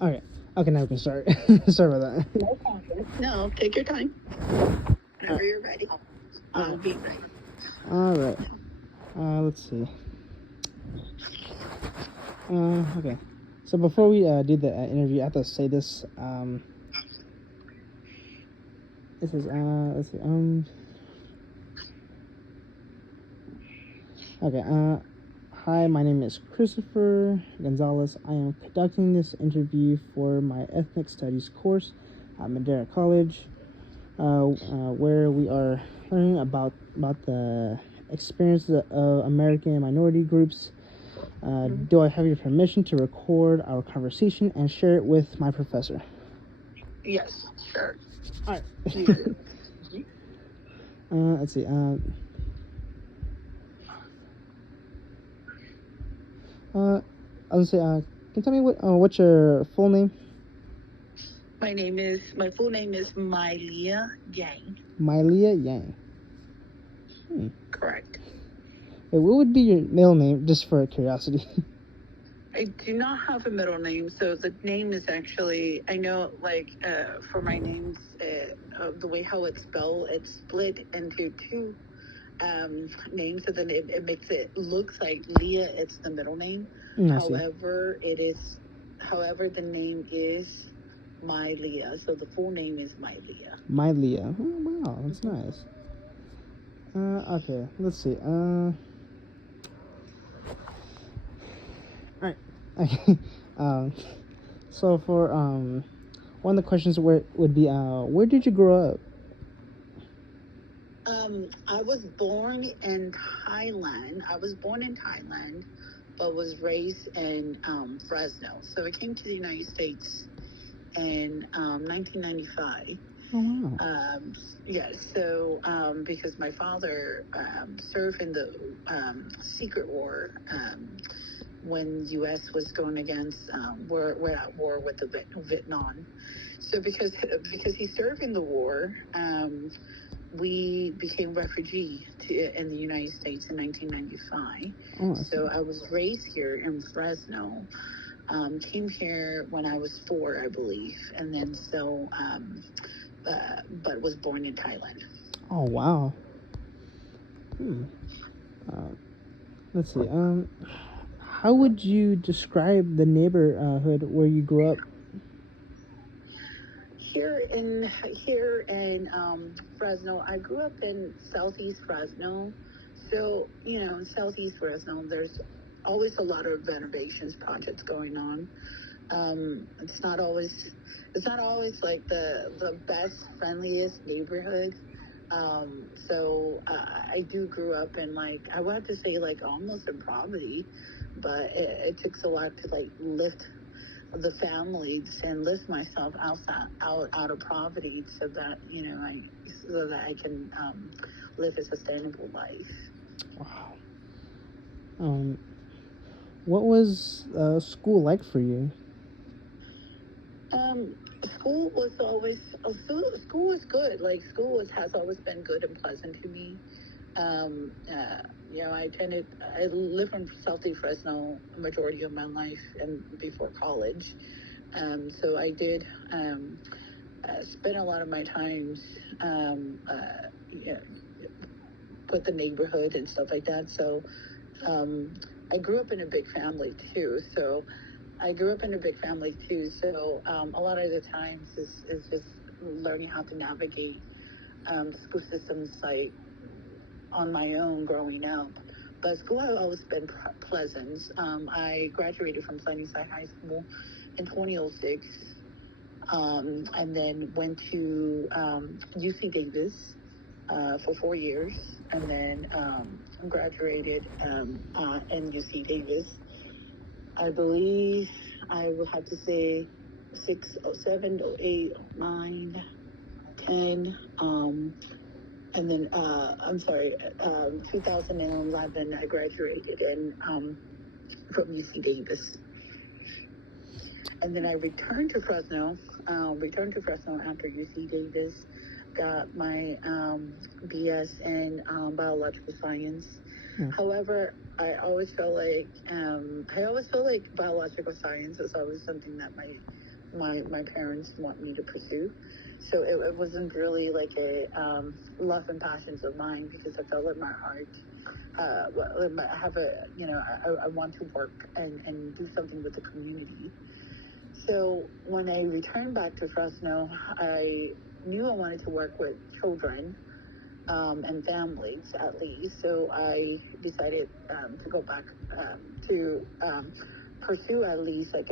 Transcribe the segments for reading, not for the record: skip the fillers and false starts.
Okay. Okay, now we can start. Sorry about that. No problem. No, take your time. Whenever you're ready, I'll be ready. All right. Let's see. Okay. So before we do the interview, I have to say this. This is let's see. Okay. Hi, my name is Christopher Gonzalez. I am conducting this interview for my ethnic studies course at Madera College, where we are learning about the experiences of American minority groups. Do I have your permission to record our conversation and share it with my professor? Yes, sure. All right. You do. Let's see. I was say, can you tell me what's your full name? My full name is Mylia Yang. Mylia Yang. Correct. Wait, what would be your middle name, just for curiosity? I do not have a middle name, so the name is actually, I know, like, for my names, the way how it's spelled, it's split into two names, so then it makes it looks like Leah, it's the middle name. I see. However, the name is Mylia, so the full name is Mylia. Mylia. Oh, wow, that's nice. Okay, let's see. Alright. Okay. So for one of the questions would be where did you grow up? I was born in Thailand. But was raised in Fresno. So I came to the United States in 1995. Oh wow. Yeah, so because my father served in the secret war when U.S. was going against, we're at war with the Vietnam. So because he served in the war, we became refugee in the United States in 1995. Oh, so I was raised here in Fresno. Came here when I was 4, I believe, and then but was born in Thailand. Oh wow. Let's see. How would you describe the neighborhood where you grew up? Here in Fresno, I grew up in Southeast Fresno. So in Southeast Fresno, there's always a lot of renovations projects going on. It's not always like the best friendliest neighborhood. So I do grew up in, like, I would have to say, like, almost in poverty, but it takes a lot to, like, lift the families and lift myself out of poverty so that I can live a sustainable life. Wow. What was school like for you? School was always school was good. Like, has always been good and pleasant to me. I lived in Southeast Fresno a majority of my life and before college. So I did spend a lot of my times with the neighborhood and stuff like that. So I grew up in a big family too. So a lot of the times is just learning how to navigate school systems, like, on my own growing up. But school has always been pleasant. I graduated from Sunnyside High School in 2006, and then went to UC Davis for 4 years, and then graduated in UC Davis. I believe I would have to say 6, 7, 8, 9, 10. And then, 2011, I graduated from UC Davis. And then I returned to Fresno after UC Davis, got my BS in biological science. Yeah. However, I always felt like biological science is always something that my parents want me to pursue. So it wasn't really like a love and passions of mine, because I felt in my heart, I have I want to work and do something with the community. So when I returned back to Fresno, I knew I wanted to work with children, and families at least. So I decided to go back to pursue at least like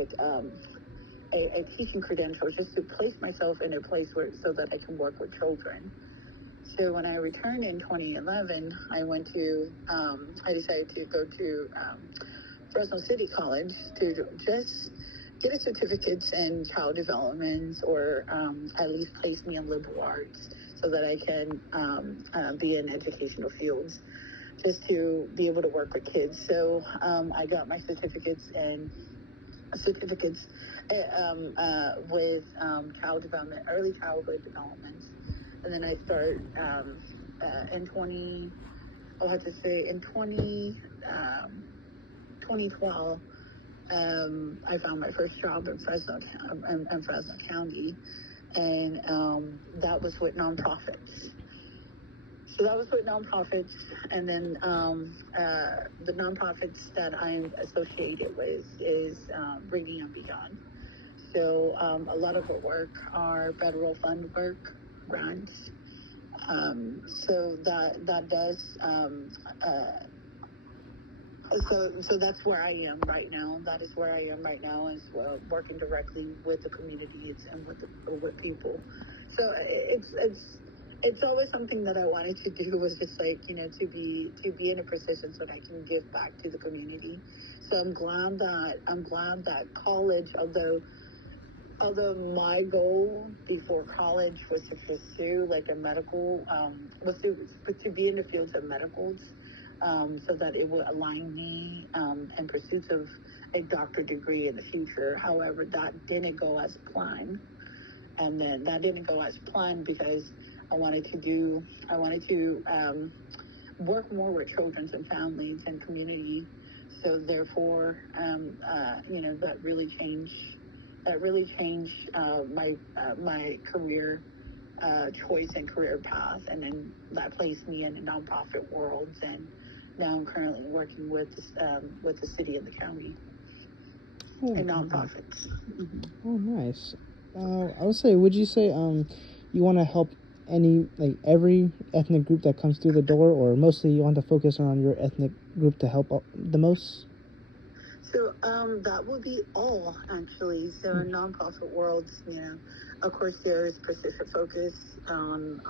a teaching credential, just to place myself in a place where so that I can work with children. So when I returned in 2011, I decided to go to Fresno City College to just get a certificate in child development, or at least place me in liberal arts so that I can be in educational fields, just to be able to work with kids. So I got my certificates with child development, early childhood development, and then I start in 20. I'll have to say in 2012. I found my first job in Fresno County, and that was with nonprofits. So that was with nonprofits, and then the nonprofits that I'm associated with is Bringing and Beyond. So a lot of our work are federal fund work, grants. So that does so that's where I am right now. That is where I am right now, is working directly with the communities and with people. So it's always something that I wanted to do, was just like, to be in a position so that I can give back to the community. So I'm glad that college, although my goal before college was to pursue like a medical, was to be in the fields of medicals, so that it would align me in pursuit of a doctorate degree in the future. However, that didn't go as planned, and then that didn't go as planned because I wanted to work more with children and families and community. So therefore, that really changed. That really changed my career choice and career path, and then that placed me in the nonprofit worlds. And now I'm currently working with the city and the county and nonprofits. Mm-hmm. Oh, nice. I would say, would you say you want to help every ethnic group that comes through the door, or mostly you want to focus on your ethnic group to help out the most? So that would be all, actually. So in nonprofit worlds, of course, there is specific focus on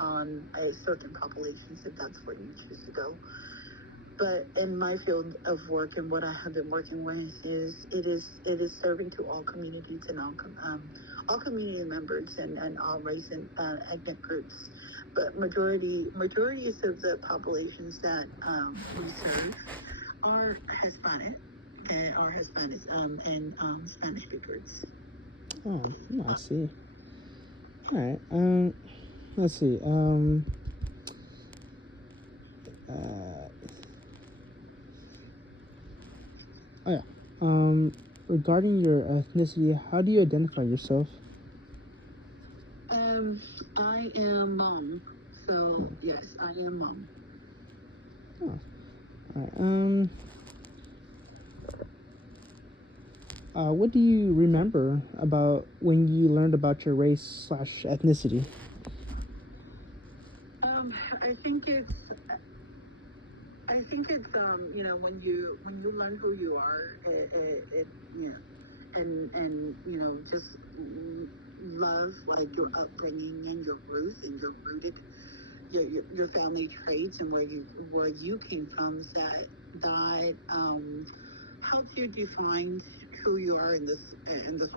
a certain populations, if that's where you choose to go. But in my field of work and what I have been working with is serving to all communities and all community members and all race and ethnic groups. But majorities of the populations that we serve are Hispanic, and Spanish speakers. Oh, I see. All right. Let's see. Uh, oh yeah. Regarding your ethnicity, how do you identify yourself? I am Hmong. So yes, I am Hmong. Oh. All right. What do you remember about when you learned about your race/ethnicity? I think it's when you learn who you are, and just love like your upbringing and your roots and your rooted your family traits and where you came from, that helps you define who you are in this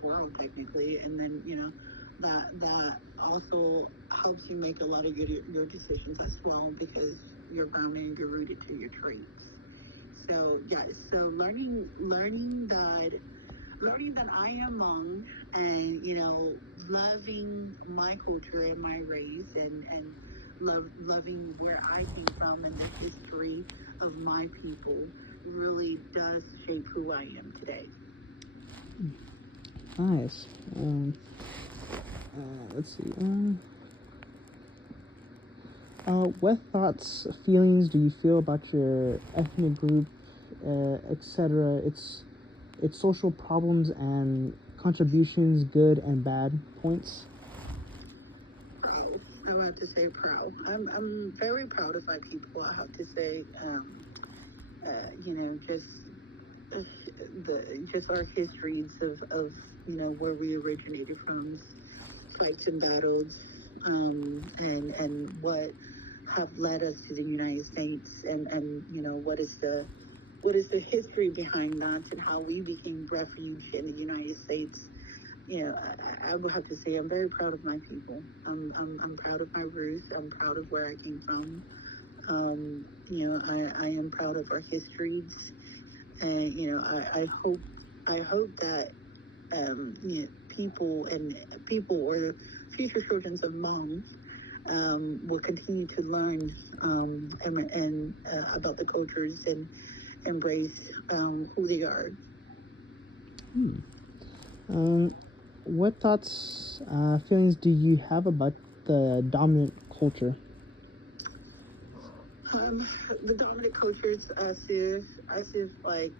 world, technically. And then that also helps you make a lot of your decisions as well, because you're grounded and you're rooted to your traits. So yeah, so learning that I am Hmong, and loving my culture and my race, and loving where I came from and the history of my people really does shape who I am today. Nice. Let's see. What thoughts, feelings do you feel about your ethnic group, etc.? Its social problems and contributions, good and bad points. Proud. I would have to say proud. I'm very proud of my people. I have to say, just just our histories of where we originated from, fights and battles, and what have led us to the United States, and what is the history behind that, and how we became refuge in the United States. I would have to say I'm very proud of my people. I'm proud of my roots. I'm proud of where I came from. I am proud of our histories, and I hope that people or the future children of Hmong will continue to learn and about the cultures and embrace who they are. What thoughts, feelings do you have about the dominant culture? The dominant cultures, as if like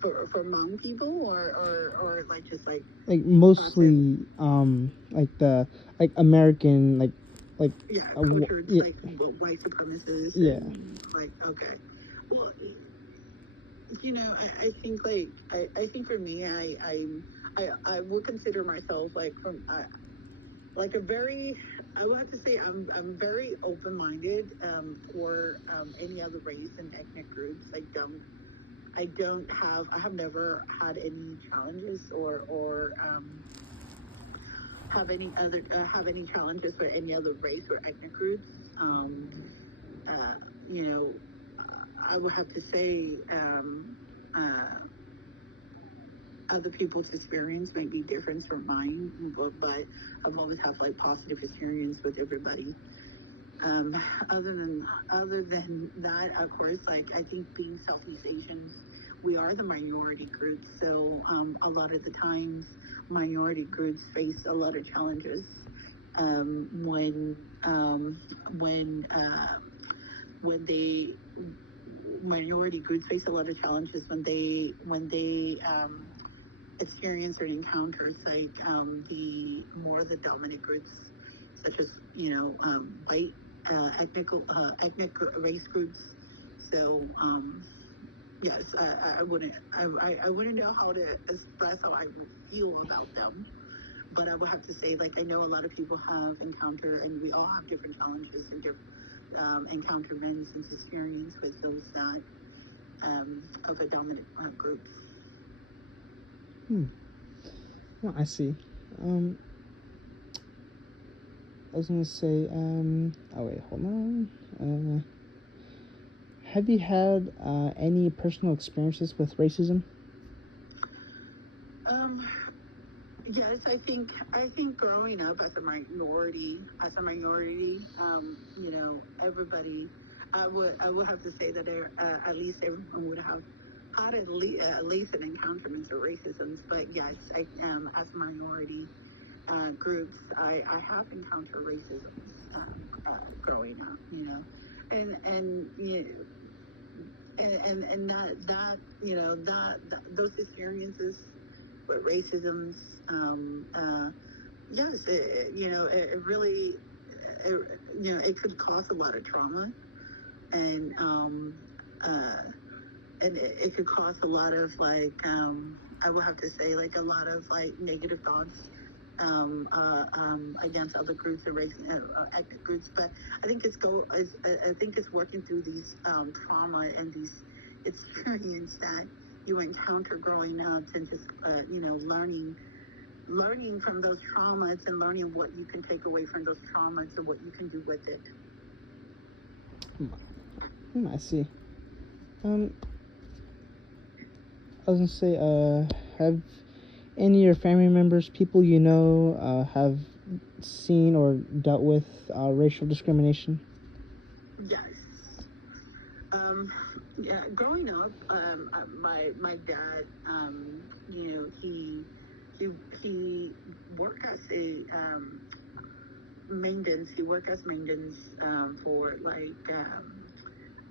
for Hmong people, or like just like mostly like American cultures, like white supremacists. Yeah. Like, okay, well, I think I think for me, I will consider myself like from like a very, I would have to say I'm very open-minded for any other race and ethnic groups. I have never had any challenges or have any challenges for any other race or ethnic groups. Uh, you know, I would have to say other people's experience may be different from mine, but I've always had like positive experience with everybody. Um, other than that, of course, like I think being Southeast Asians, we are the minority group, so a lot of the times minority groups face a lot of challenges um, when um, when uh, when they minority groups face a lot of challenges when they experience or encounters like the dominant groups, such as white ethnic race groups. So yes, I wouldn't know how to express how I feel about them, but I would have to say, like, I know a lot of people have encountered, and we all have different challenges and different encounterments and experience with those that of a dominant group. Well, I see. I was gonna say, oh wait, hold on. Have you had any personal experiences with racism? Yes, I think growing up as a minority, everybody, I would have to say that at least everyone would have had at least an encounterment of racism. But yes, as a minority groups, I have encountered racism growing up, and and that those experiences with racism, yes, it really, it could cause a lot of trauma, and uh, it could cause a lot of like I would have to say like a lot of like negative thoughts against other groups or race ethnic groups. But I think I think it's working through these trauma and these experience that you encounter growing up, and just learning from those traumas and learning what you can take away from those traumas and what you can do with it. I see. I was gonna say, have any of your family members, people you know, have seen or dealt with racial discrimination? Yes. Um, yeah, growing up, my dad, you know, he he worked as a maintenance. He worked as maintenance for like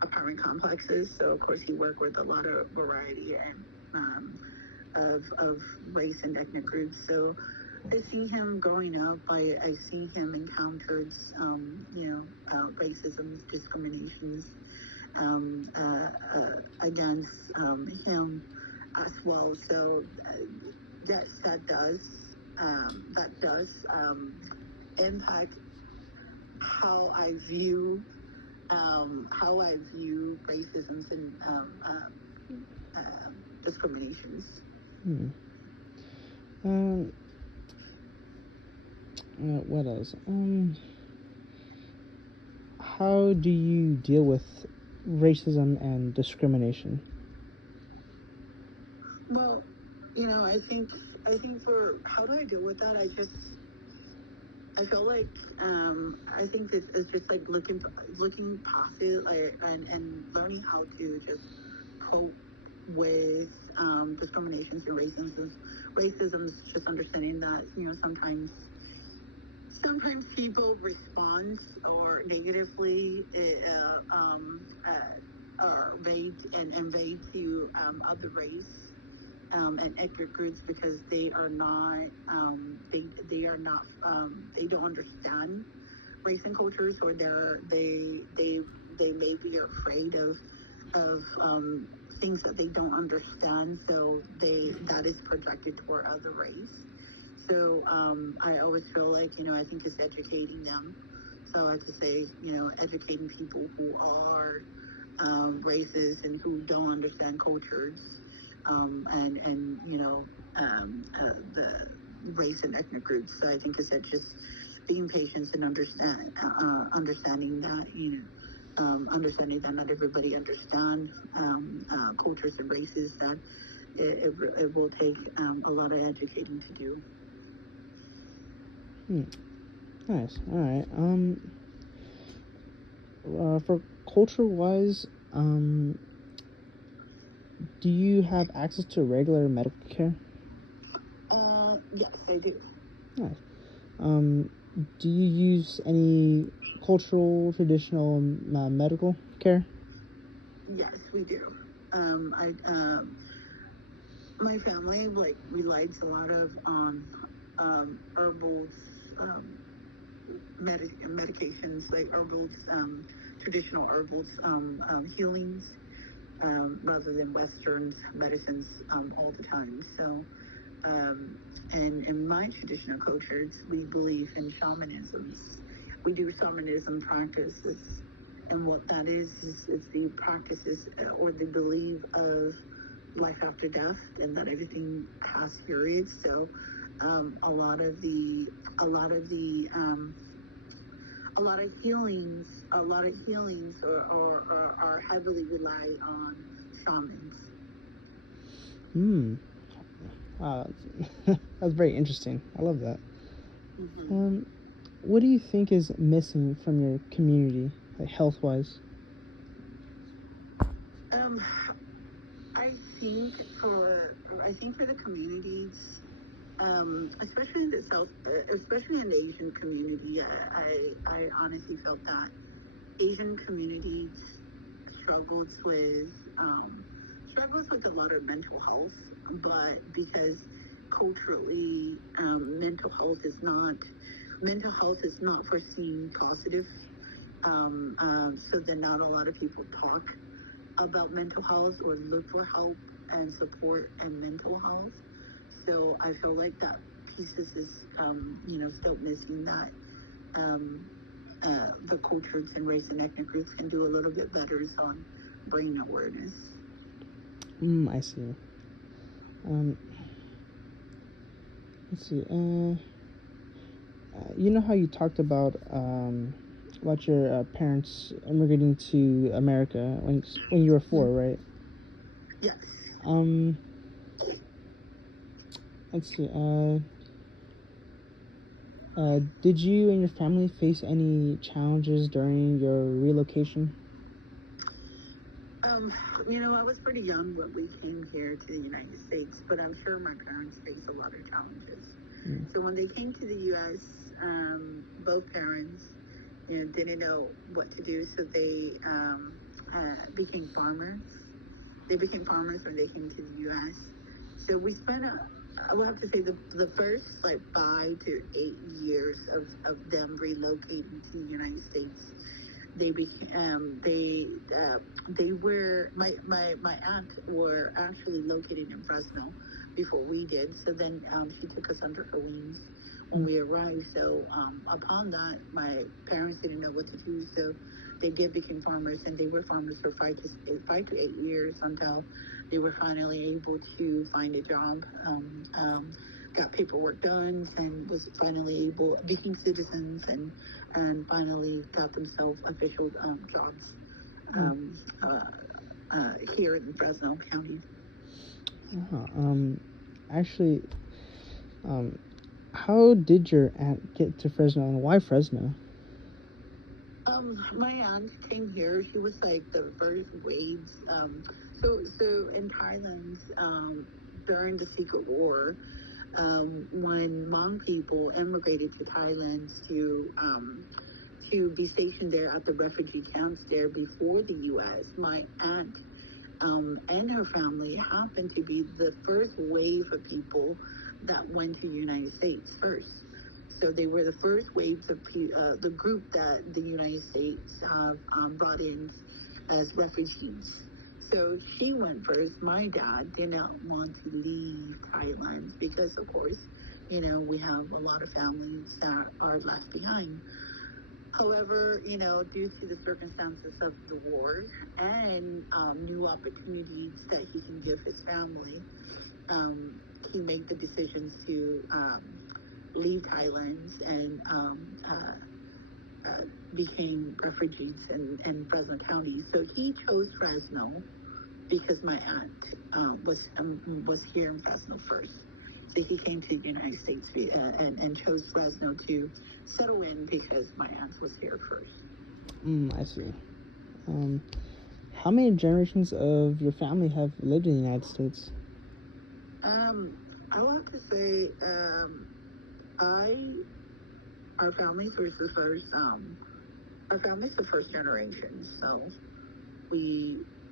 apartment complexes. So of course he worked with a lot of variety and um, of race and ethnic groups. So I see him growing up. I see him encountered, racism, discriminations against him as well. So yes, that does impact how I view racisms and discriminations. Hmm. Um, what else? How do you deal with racism and discrimination? Well, I think for how do I deal with that? I feel like I think it's just like looking past it, like, and learning how to just cope with discriminations and racism is just understanding that sometimes people respond or negatively or invade to other race and ethnic grouds because they don't understand race and cultures, or they may be afraid of things that they don't understand, so that is projected toward other race. So I always feel like, I think it's educating them. So I have to say, educating people who are racist and who don't understand cultures, and the race and ethnic groups. So I think it's that just being patient and understanding that understanding that not everybody understand cultures and races, that it will take a lot of educating to do. Nice. All right. For culture-wise, do you have access to regular medical care? Yes, I do. Nice. Do you use any cultural, traditional medical care? Yes, we do. I My family like relies a lot of on herbals, um, medications, like herbals, traditional herbals, healings, rather than Western medicines all the time. So, um, and in my traditional cultures, we believe in shamanisms. We do shamanism practices, and what that is the practices or the belief of life after death, and that everything has periods. So, a lot of the a lot of the a lot of healings are heavily rely on shamans. Wow, that's very interesting. I love that. Mm-hmm. What do you think is missing from your community, like health-wise? Um, I think for the communities, especially in the South, especially in the Asian community, I honestly felt that Asian communities struggles with um, struggles with a lot of mental health, but because culturally, mental health is not foreseen positive. So then not a lot of people talk about mental health or look for help and support and mental health. So I feel like that pieces is still missing, that the cultures and race and ethnic groups can do a little bit better on brain awareness. I see. Let's see. You know how you talked about your parents immigrating to America when you were 4, right? Yes. Um, let's see. Did you and your family face any challenges during your relocation? Um, you know, I was pretty young when we came here to the United States, but I'm sure my parents faced a lot of challenges. Mm. So when they came to the U.S., both parents, didn't know what to do, so they became farmers. They became farmers when they came to the U.S. So we spent, I will have to say, the first like 5 to 8 years of them relocating to the United States. They became they were my aunt were actually located in Fresno before we did. So then she took us under her wings when we arrived. So upon that, my parents didn't know what to do. So they did become farmers, and they were farmers for 5 to 8 years until they were finally able to find a job. Got paperwork done and was finally able became citizens and finally got themselves official jobs here in Fresno County. Actually, how did your aunt get to Fresno, and why Fresno? My aunt came here. She was like the first waves. So in Thailand, during the Secret War, when Hmong people immigrated to Thailand to be stationed there at the refugee camps there before the U.S., my aunt and her family happened to be the first wave of people that went to the United States first. So they were the first waves of the group that the United States have brought in as refugees. So she went first. My dad did not want to leave Thailand because, of course, we have a lot of families that are left behind. However, due to the circumstances of the war and new opportunities that he can give his family, he made the decisions to leave Thailand and became refugees in Fresno County. So he chose Fresno because my aunt was here in Fresno first. So he came to the United States and chose Fresno to settle in because my aunt was here first. I see. How many generations of your family have lived in the United States? I want to say our family's was the first. Our family's the first generation. So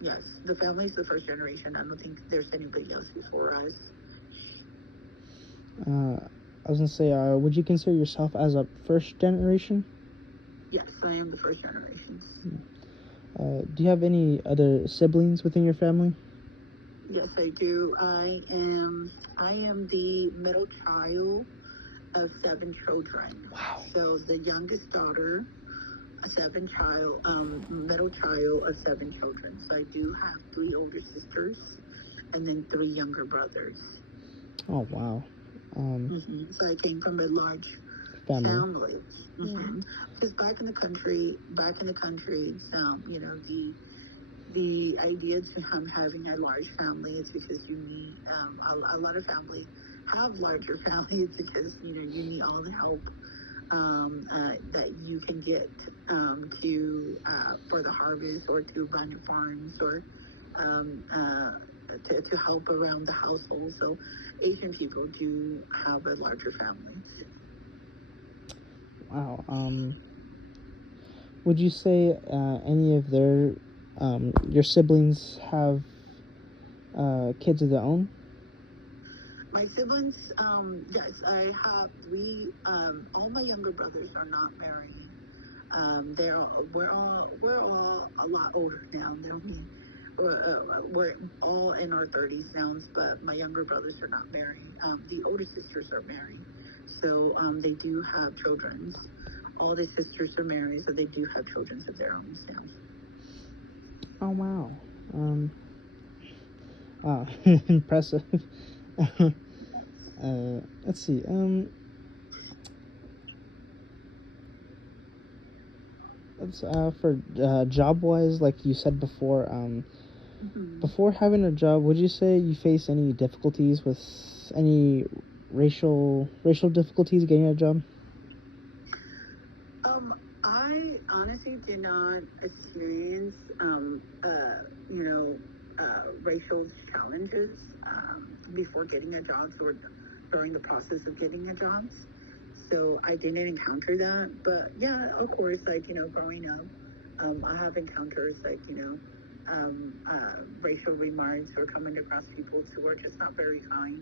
yes, the family's the first generation. I don't think there's anybody else before us. I was gonna say, would you consider yourself as a first generation? Yes, I am the first generation. Do you have any other siblings within your family? Yes, I do. I am the middle child of 7 children. Wow. So the youngest daughter, middle child of 7 children. So I do have 3 older sisters and then 3 younger brothers. Oh, wow. So I came from a large family. Because back in the country, it's, the idea to having a large family is because you need a lot of families have larger families because you need all the help that you can get to for the harvest or to run farms or to help around the household. So Asian people do have a larger family. Wow. Would you say any of your siblings have kids of their own? My siblings, yes, I have 3. All my younger brothers are not married. We're all a lot older now than me. We're all in our 30s now, but my younger brothers are not married. The older sisters are married, so they do have children. All the sisters are married, so they do have children of their own now. Oh, wow. Wow, impressive. Let's see. For job-wise, like you said before, before having a job, would you say you face any difficulties with any racial difficulties getting a job? I honestly did not experience, racial challenges before getting a job or during the process of getting a job. So I didn't encounter that. But yeah, of course, like, growing up, I have encounters like, racial remarks or coming across people who are just not very kind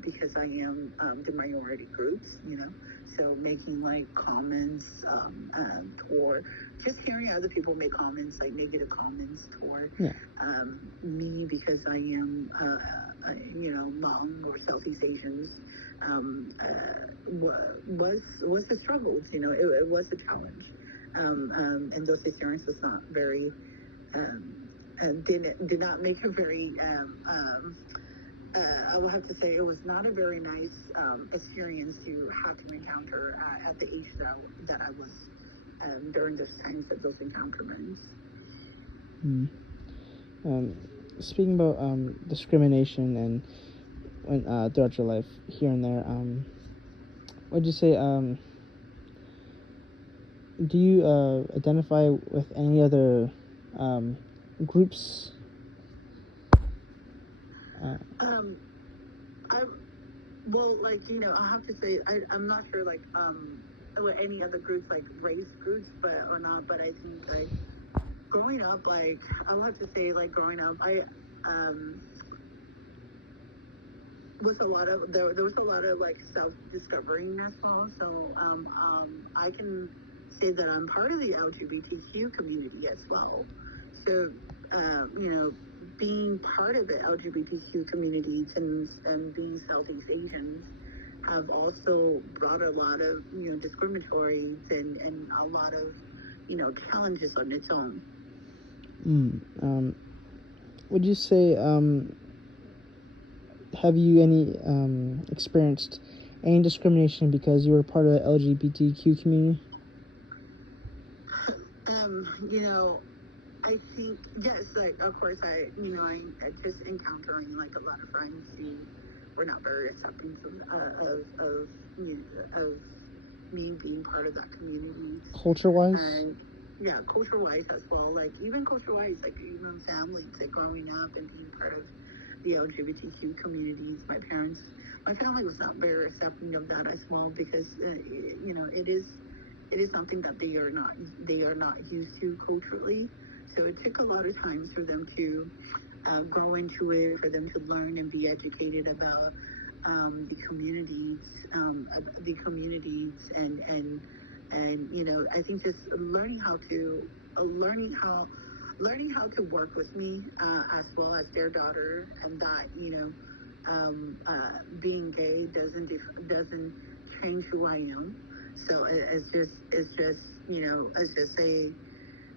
because I am the minority groups, so making like comments or just hearing other people make comments, like negative comments toward me because I am, Hmong or Southeast Asians was a struggle. It was a challenge, and those experiences not very did not make a very I will have to say it was not a very nice experience to have to encounter at the age that I was during those times of those encounterments. Speaking about discrimination and when throughout your life here and there, would you say do you identify with any other groups? I have to say I'm not sure like what any other groups like race groups, but or not. But I think like growing up, like I'll have to say like growing up, I was a lot of there was a lot of like self-discovering as well. So I can say that I'm part of the LGBTQ community as well. So being part of the LGBTQ communities and being Southeast Asians have also brought a lot of discriminatory and a lot of challenges on its own. Would you say have you any experienced any discrimination because you were part of the LGBTQ community? I think yes, like of course I just encountering like a lot of friends who were not very accepting of me being part of that community. Culture-wise? And yeah, culture-wise as well. Like even culture-wise, like even families, like growing up and being part of the LGBTQ communities. My family was not very accepting of that as well because it is something that they are not used to culturally. So it took a lot of time for them to grow into it, for them to learn and be educated about the communities, and I think just learning how to work with me as well as their daughter, and that being gay doesn't change who I am. So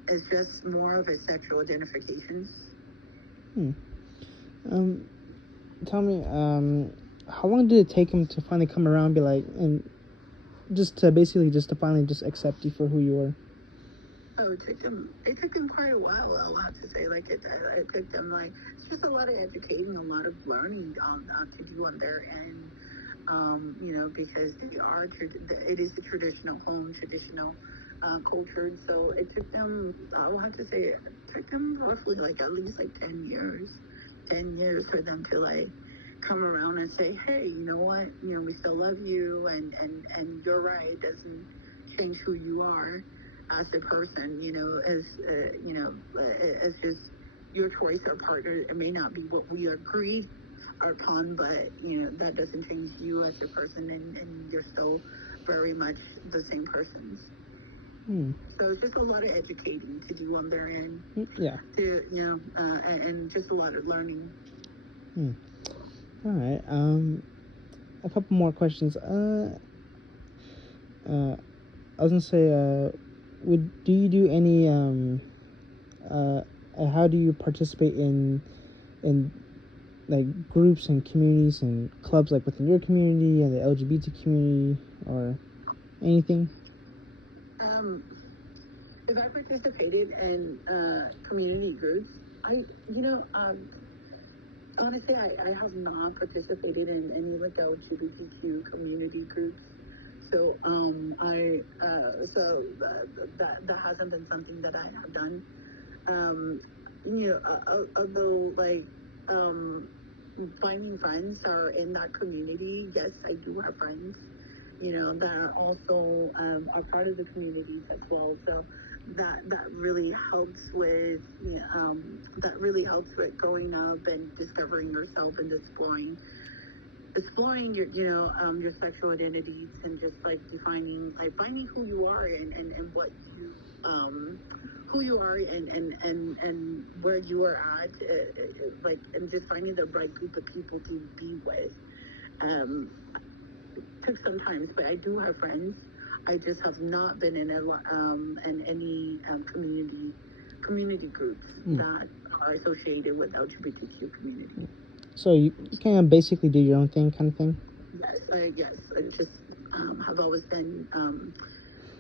it's just more of a sexual identification. Tell me, how long did it take him to finally come around and be like, and just to finally just accept you for who you were? Oh, it took them quite a while, I'll have to say. Like, it took them, like, it's just a lot of educating, a lot of learning to do on their end, because it is the traditional home, traditional culture. So it took them, I'll have to say, it took them roughly, like, at least, like, 10 years for them to, like, come around and say, hey, you know what, we still love you, and you're right, it doesn't change who you are as a person, as just your choice or partner. It may not be what we agreed upon, but that doesn't change you as a person, and you're still very much the same person. So it's just a lot of educating to do on their end. Yeah. And just a lot of learning. All right. A couple more questions. I was gonna say, do you do any how do you participate in like groups and communities and clubs like within your community and the LGBT community or anything? If I participated in community groups, honestly, I have not participated in any like LGBTQ community groups. that hasn't been something that I have done. Um, although finding friends are in that community, yes, I do have friends, that are also are part of the communities as well. So that really helps with growing up and discovering yourself and exploring your sexual identities, and just finding who you are, and what you who you are, and where you are at, and just finding the right group of people to be with. um Took some time, but I do have friends. I just have not been in any community groups that are associated with LGBTQ community. So you kind of basically do your own thing, kind of thing. Yes, I just have always been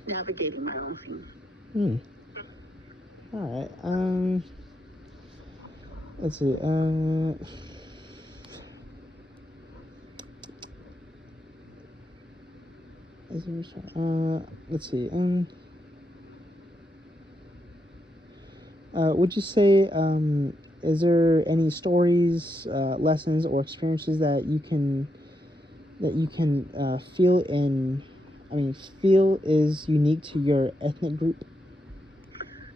navigating my own thing. All right. Let's see. Let's see. Would you say, is there any stories, lessons, or experiences that you can feel in? I mean, feel is unique to your ethnic group.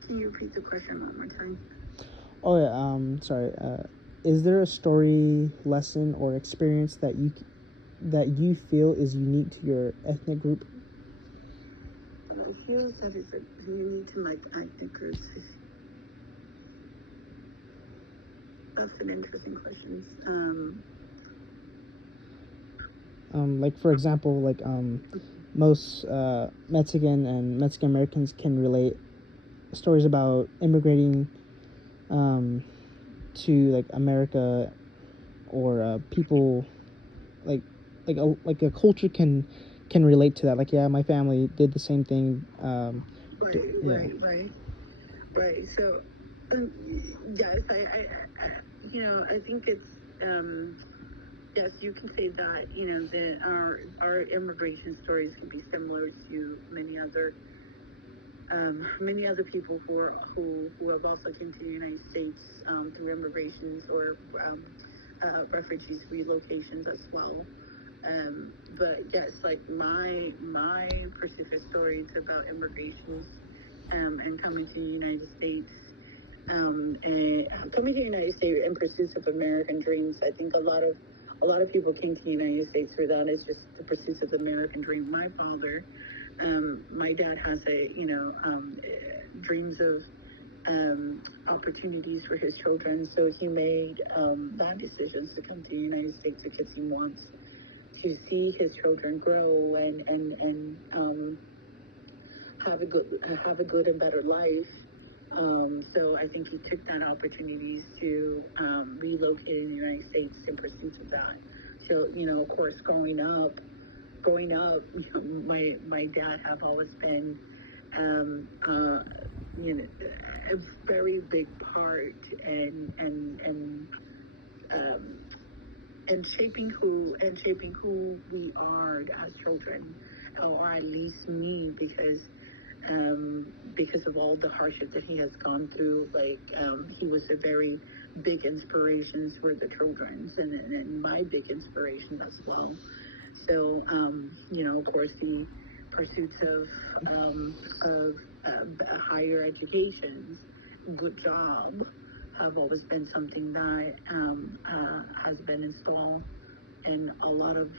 Can you repeat the question one more time? Oh yeah. Sorry. Is there a story, lesson, or experience that you feel is unique to your ethnic group? I feel that it's unique to my ethnic groups. That's an interesting question. Like for example, most Mexican and Mexican Americans can relate stories about immigrating to like America, or people like a culture can relate to that. Like, yeah, my family did the same thing. Right. So, yes, I think it's yes, you can say that. Our immigration stories can be similar to many other people who have also came to the United States through immigrations, or refugees relocations as well. But yes, like my specific stories about immigrations, and coming to the United States, and coming to the United States in pursuit of American dreams. I think a lot of people came to the United States for that. It's just the pursuit of the American dream. My father, my dad has dreams of opportunities for his children, so he made bad decisions to come to the United States because he wants to see his children grow and have a good and better life. So I think he took that opportunities to relocate in the United States in pursuit of that. So of course, growing up, my dad have always been, um, uh, a very big part um, and shaping who we are as children, or at least me, because of all the hardship that he has gone through. He was a very big inspiration for the children, and my big inspiration as well. So, of course, the pursuits of higher education, good job, have always been something that has been installed in a lot of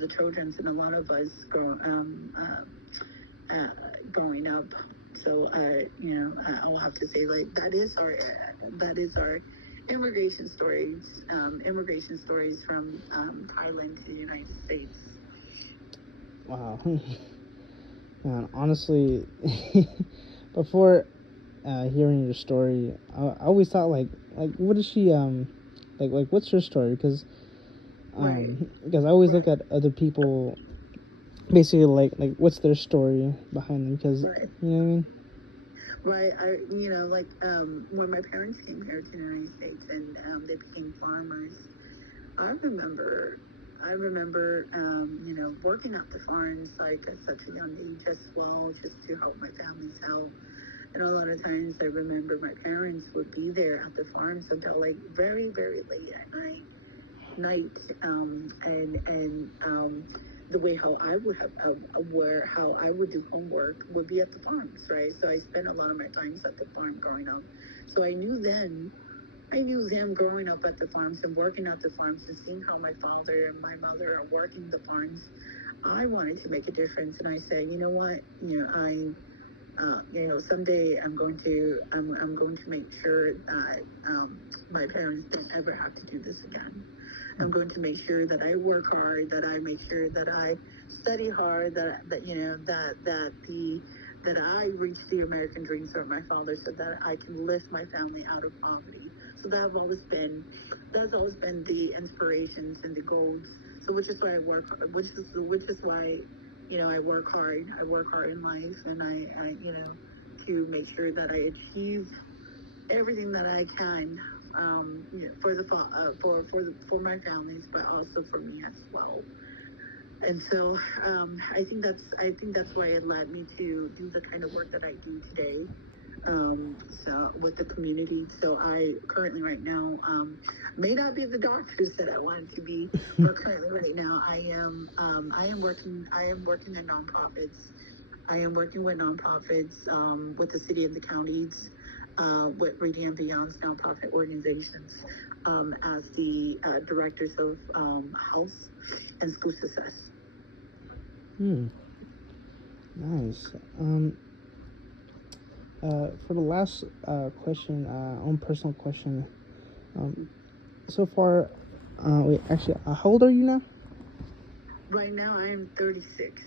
the children and a lot of us growing up. So, I will have to say, like, that is our immigration stories from Thailand to the United States. Wow. Man, honestly, before hearing your story, I always thought what is she what's her story? Because because I always look at other people, basically what's their story behind them, because you know what I mean. Right. When my parents came here to the United States, and they became farmers, I remember I remember, working at the farms like at such a young age as well, just to help my family's out. And a lot of times I remember my parents would be there at the farms until like very, very late at night, and the way how I would have where how I would do homework would be at the farms, right? So I spent a lot of my times at the farm growing up. So I knew them growing up at the farms and working at the farms and seeing how my father and my mother are working the farms. I wanted to make a difference, and I said, you know what, someday I'm going to make sure that my parents don't ever have to do this again. I'm going to make sure that I work hard, that I make sure that I study hard, that I reach the American dreams of my father, so that I can lift my family out of poverty. So that's always been the inspirations and the goals. So which is why I work, which is why, I work hard. I work hard in life, and I to make sure that I achieve everything that I can, for my families, but also for me as well. And so I think that's why it led me to do the kind of work that I do today. So with the community. So I currently right now may not be the doctors that I wanted to be, but currently right now I am working in nonprofits. I am working with nonprofits, with the city and the counties, with Radiant Beyond's nonprofit organizations, as the directors of health and school success. Nice. For the last question, own personal question. So far, wait, actually, how old are you now? Right now, I am 36.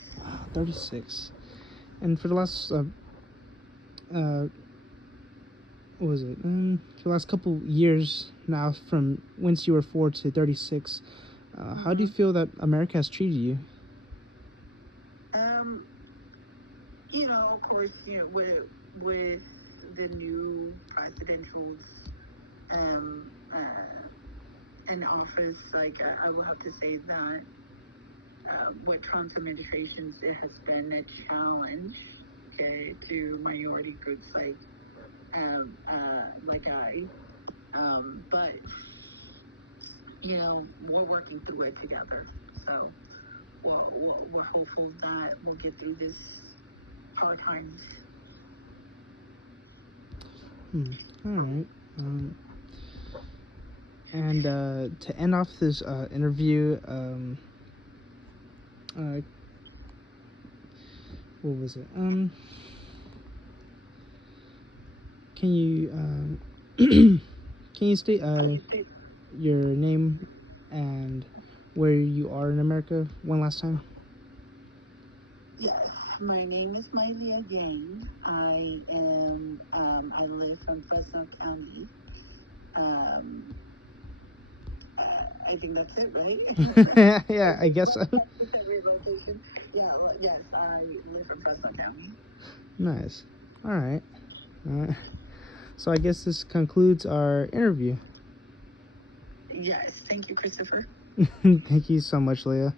36. And for the last, what was it? For the last couple years now, from once you were 4 to 36, how do you feel that America has treated you? Of course, with the new presidentials in office, like I will have to say that with Trump's administrations, it has been a challenge, okay, to minority groups like I. But we're working through it together. So we're hopeful that we'll get through this hard times. All right. And to end off this interview, what was it? Can you can you state your name and where you are in America one last time? Yes, my name is Mylia Yang. I live in Fresno County. I think that's it, right? Yeah, I guess so. Yeah, yes, I live in Fresno County. Nice. All right. So I guess this concludes our interview. Yes, thank you, Christopher. Thank you so much, Leah.